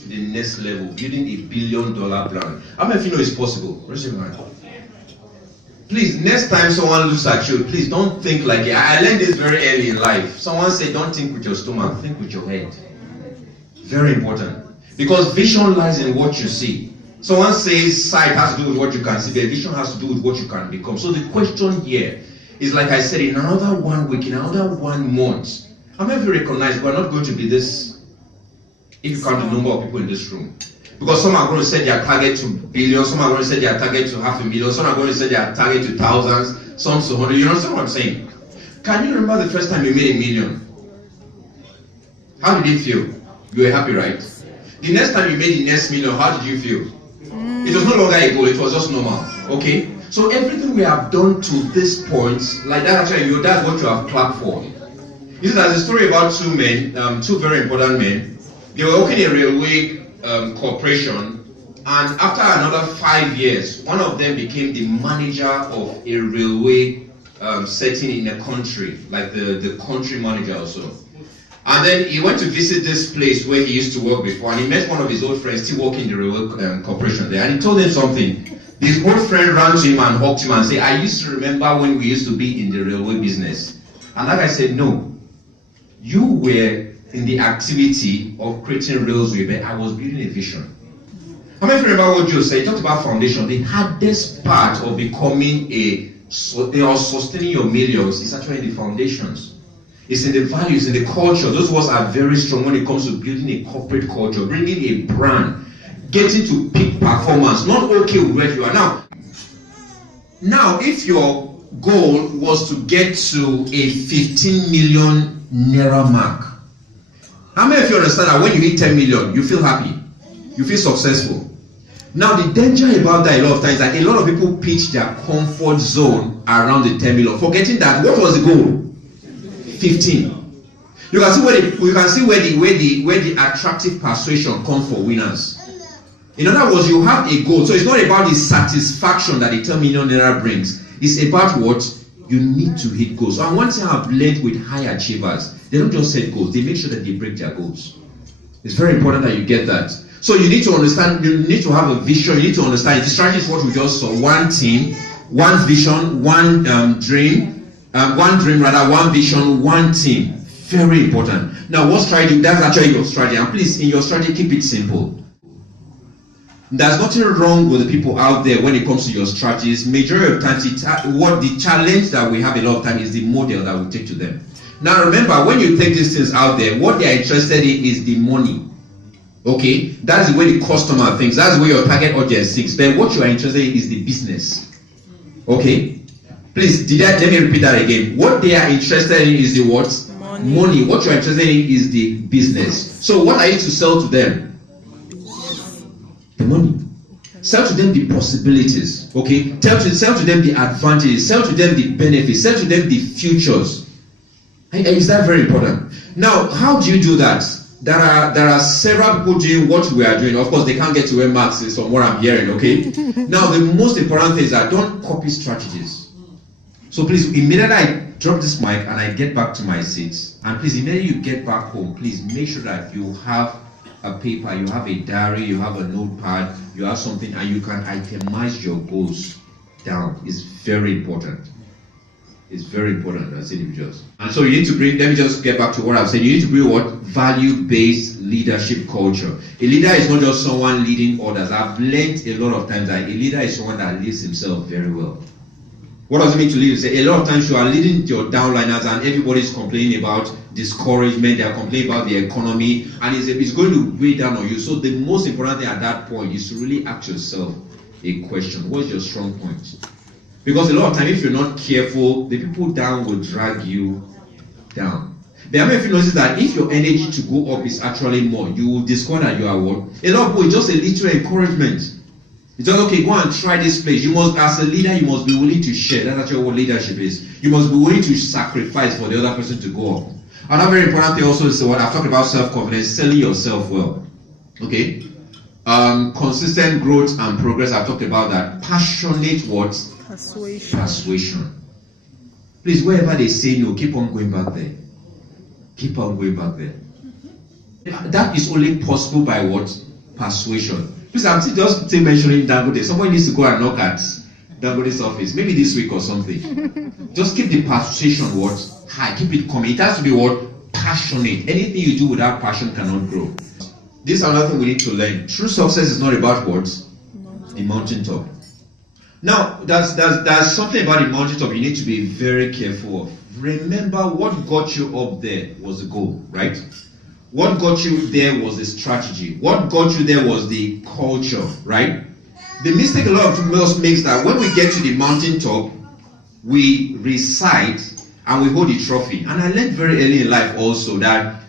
to the next level, building $1 billion plan. How many of you know it's possible? Raise your hand. Please, next time someone looks at you, please don't think like it. I learned this very early in life. Someone said, don't think with your stomach, think with your head. Very important. Because vision lies in what you see. Someone says sight has to do with what you can see, but vision has to do with what you can become. So the question here is, like I said, in another 1 week, in another 1 month, how many of you recognize we're not going to be this, if you count the number of people in this room? Because some are going to set their target to billions, some are going to set their target to 500,000, some are going to set their target to thousands, some to 100. You understand what I'm saying? Can you remember the first time you made $1 million? How did it feel? You were happy, right? The next time you made the next million, how did you feel? It was no longer a goal, it was just normal. Okay? So everything we have done to this point, like that, actually, that's what you have clapped for. You see, there's a story about two men, two very important men. They were working in a railway corporation, and after another 5 years, one of them became the manager of a railway setting in a country, like the country manager also. And then he went to visit this place where he used to work before, and he met one of his old friends still working in the railway corporation there, and he told him something. His old friend ran to him and hugged him and said, I used to remember when we used to be in the railway business. And that guy said, no, you were in the activity of creating railway, but I was building a vision. How many of you remember what Joe said? He talked about foundation. The hardest part of becoming sustaining your millions is actually the foundations. It's in the values, in the culture. Those words are very strong when it comes to building a corporate culture, bringing a brand, getting to peak performance, not okay with where you are now. If your goal was to get to a 15 million naira mark, how many of you understand that when you hit 10 million, you feel happy? You feel successful? Now, the danger about that a lot of times is that a lot of people pitch their comfort zone around the 10 million, forgetting that what was the goal? 15. You can see where the attractive persuasion comes for winners. In other words, you have a goal. So it's not about the satisfaction that the 10 million naira brings. It's about what you need to hit goals. And one thing I've learned with high achievers, they don't just set goals, they make sure that they break their goals. It's very important that you get that. So you need to understand, you need to have a vision, you need to understand. The strategy is what we just saw. One team, one vision, one dream, one vision, one team. Very important. Now, what strategy? That's actually your strategy. And please, in your strategy, keep it simple. There's nothing wrong with the people out there when it comes to your strategies. Majority of times, what the challenge that we have a lot of time is the model that we take to them. Now, remember, when you take these things out there, what they are interested in is the money. Okay? That's the way the customer thinks. That's the way your target audience thinks. Then what you are interested in is the business. Okay? Please, let me repeat that again. What they are interested in is the what? Money. What you are interested in is the business. So what are you to sell to them? The money. Sell to them the possibilities. Okay? Sell to them the advantages. Sell to them the benefits. Sell to them the futures. Is that very important? Now, how do you do that? There are several people doing what we are doing. Of course, they can't get to where Max is from what I'm hearing, okay? Now, the most important thing is that don't copy strategies. So please, immediately I drop this mic and I get back to my seat, and please, immediately you get back home, please make sure that you have a paper, you have a diary, you have a notepad, you have something, and you can itemize your goals down. It's very important. It's very important as individuals. And so you need to bring, let me just get back to what I've said. You need to bring what? Value-based leadership culture. A leader is not just someone leading others. I've learned a lot of times that a leader is someone that leads himself very well. What does it mean to lead? A lot of times you are leading your downliners and everybody's complaining about discouragement, they are complaining about the economy, and it's going to weigh down on you. So the most important thing at that point is to really ask yourself a question. What is your strong point? Because a lot of time, if you're not careful, the people down will drag you down. But I mean, if you notice that if your energy to go up is actually more, you will discover that you are what? A lot of people, just a little encouragement. It's just, okay, go and try this place. You must, as a leader, you must be willing to share. That's actually what leadership is. You must be willing to sacrifice for the other person to go up. Another very important thing also is what I've talked about self-confidence, selling yourself well. Okay? Consistent growth and progress, I've talked about that. Passionate what? Persuasion. Please, wherever they say no, keep on going back there. Keep on going back there. That is only possible by what? persuasion. Please, I'm just mentioning Dangote. Somebody needs to go and knock at Dangote's office, maybe this week or something. Just keep the persuasion high. Keep it coming. It has to be passionate. Anything you do without passion cannot grow. This is another thing we need to learn. True success is not about the mountaintop. Now, there's something about the mountaintop you need to be very careful of. Remember, what got you up there was the goal, right? What got you there was the strategy. What got you there was the culture, right? The mistake a lot of us makes that when we get to the mountaintop, we recite and we hold the trophy. And I learned very early in life also that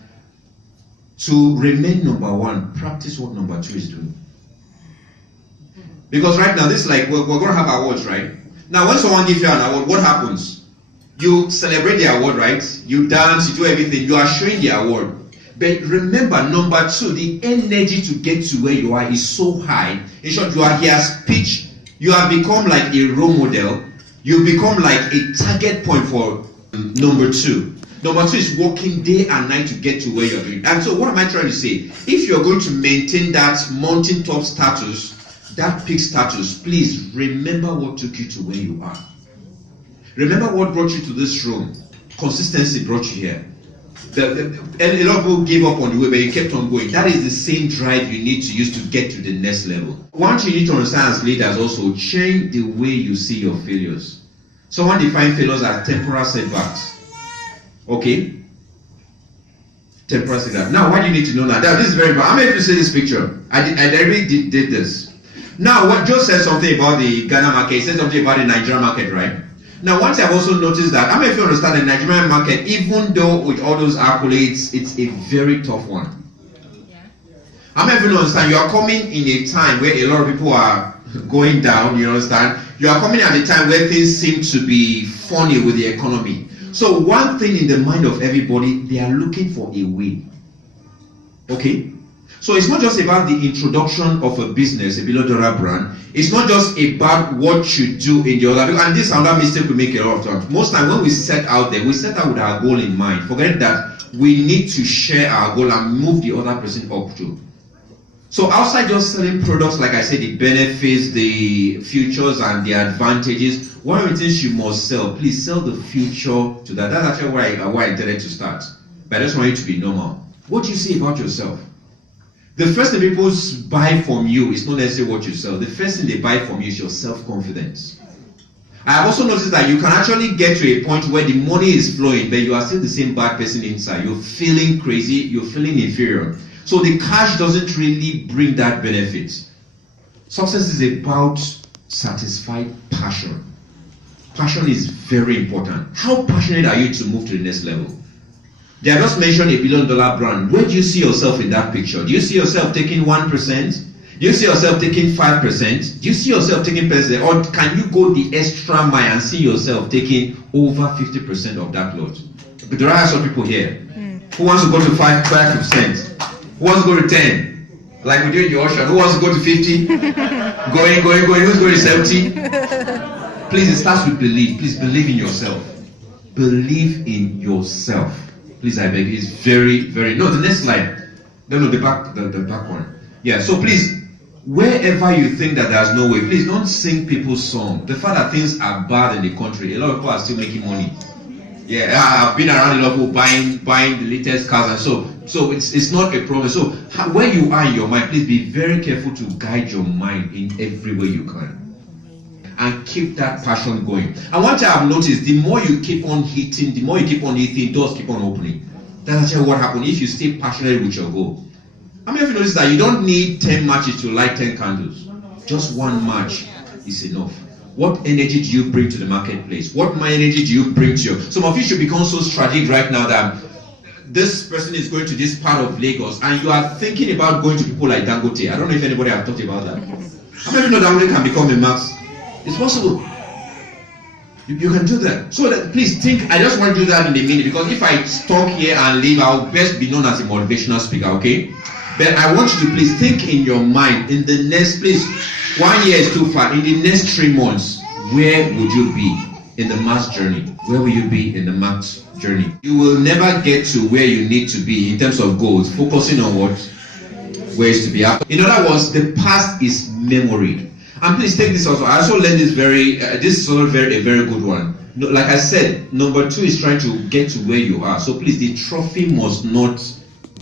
to remain number one, practice what number two is doing. Because right now, this is like, we're going to have awards, right? Now, when someone gives you an award, what happens? You celebrate the award, right? You dance, you do everything. You are showing the award. But remember, number two, the energy to get to where you are is so high. In short, you are here speech. You have become like a role model. You become like a target point for number two. Number two is working day and night to get to where you're going. And so what am I trying to say? If you're going to maintain that mountaintop status, that peak status, please remember what took you to where you are. Remember what brought you to this room. Consistency brought you here. A lot of people gave up on the way, but you kept on going. That is the same drive you need to use to get to the next level. One thing you need to understand as leaders also, change the way you see your failures. Someone defines failures as temporal setbacks. Okay? Temporal setbacks. Now, what do you need to know now? This is very important. How many of you see this picture? I really did this. Now, what Joe said something about the Ghana market, he said something about the Nigerian market, right? Now, once I've also noticed that, how many of you understand the Nigerian market, even though with all those accolades, it's a very tough one? Yeah. How many of you understand you are coming in a time where a lot of people are going down, you understand? You are coming at a time where things seem to be funny with the economy. So one thing in the mind of everybody, they are looking for a way. Okay? So it's not just about the introduction of a business, a billion-dollar brand. It's not just about what you do in the other. And this is another mistake we make a lot of times. Most times when we set out there, we set out with our goal in mind. Forget that we need to share our goal and move the other person up too. So outside just selling products, like I said, the benefits, the futures, and the advantages, one of the things you must sell, please sell the future to that. That's actually where I intended to start. But I just want you to be normal. What do you say about yourself? The first thing people buy from you is not necessarily what you sell. The first thing they buy from you is your self-confidence. I have also noticed that you can actually get to a point where the money is flowing, but you are still the same bad person inside. You're feeling crazy, you're feeling inferior. So the cash doesn't really bring that benefit. Success is about satisfied passion. Passion is very important. How passionate are you to move to the next level? They have just mentioned $1 billion brand. Where do you see yourself in that picture? Do you see yourself taking 1%? Do you see yourself taking 5%? Do you see yourself taking percent? Or can you go the extra mile and see yourself taking over 50% of that load? But there are some people here who wants to go to 5%. Who wants to go to 10? Like we do in the ocean. Who wants to go to 50? Going. Who's going to 70? Please, it starts with belief. Please believe in yourself. Believe in yourself. Please, I beg you. It's very, very... No, the next slide. No, the back one. Yeah, so please, wherever you think that there's no way, please don't sing people's song. The fact that things are bad in the country, a lot of people are still making money. Yeah, I've been around a lot of people buying the latest cars and so it's not a problem. So where you are in your mind, please be very careful to guide your mind in every way you can. And keep that passion going. And one thing I've noticed, the more you keep on hitting, doors keep on opening. That's actually what happens if you stay passionate with your goal. How many of you notice that you don't need 10 matches to light 10 candles? Just one match is enough. What energy do you bring to the marketplace? What energy do you bring to you? Some of you should become so strategic right now that this person is going to this part of Lagos and you are thinking about going to people like Dangote. I don't know if anybody has talked about that. How many of you know Dangote can become a max? It's possible. You can do that. So that, please think, I just want to do that in a minute because if I talk here and leave, I'll best be known as a motivational speaker, okay? But I want you to please think in your mind, in the next, please, 1 year is too far. In the next 3 months, where would you be in the mass journey? Where will you be in the mass journey? You will never get to where you need to be in terms of goals, focusing on what? where it's to be. In other words, the past is memory. And please take this also. I also learned this this is also a very good one. Like I said, number 2 is trying to get to where you are. So please, the trophy must not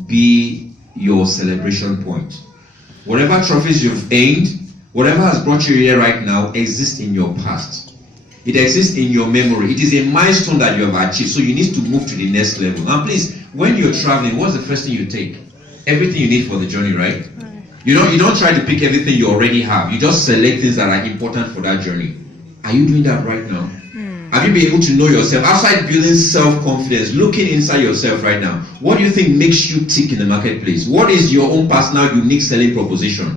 be your celebration point. Whatever trophies you've gained, whatever has brought you here right now, exists in your past. It exists in your memory. It is a milestone that you have achieved. So you need to move to the next level. And please, when you're traveling, what's the first thing you take? Everything you need for the journey, right? You don't try to pick everything you already have. You just select things that are important for that journey. Are you doing that right now? Have you been able to know yourself? Outside building self-confidence, looking inside yourself right now, what do you think makes you tick in the marketplace? What is your own personal unique selling proposition?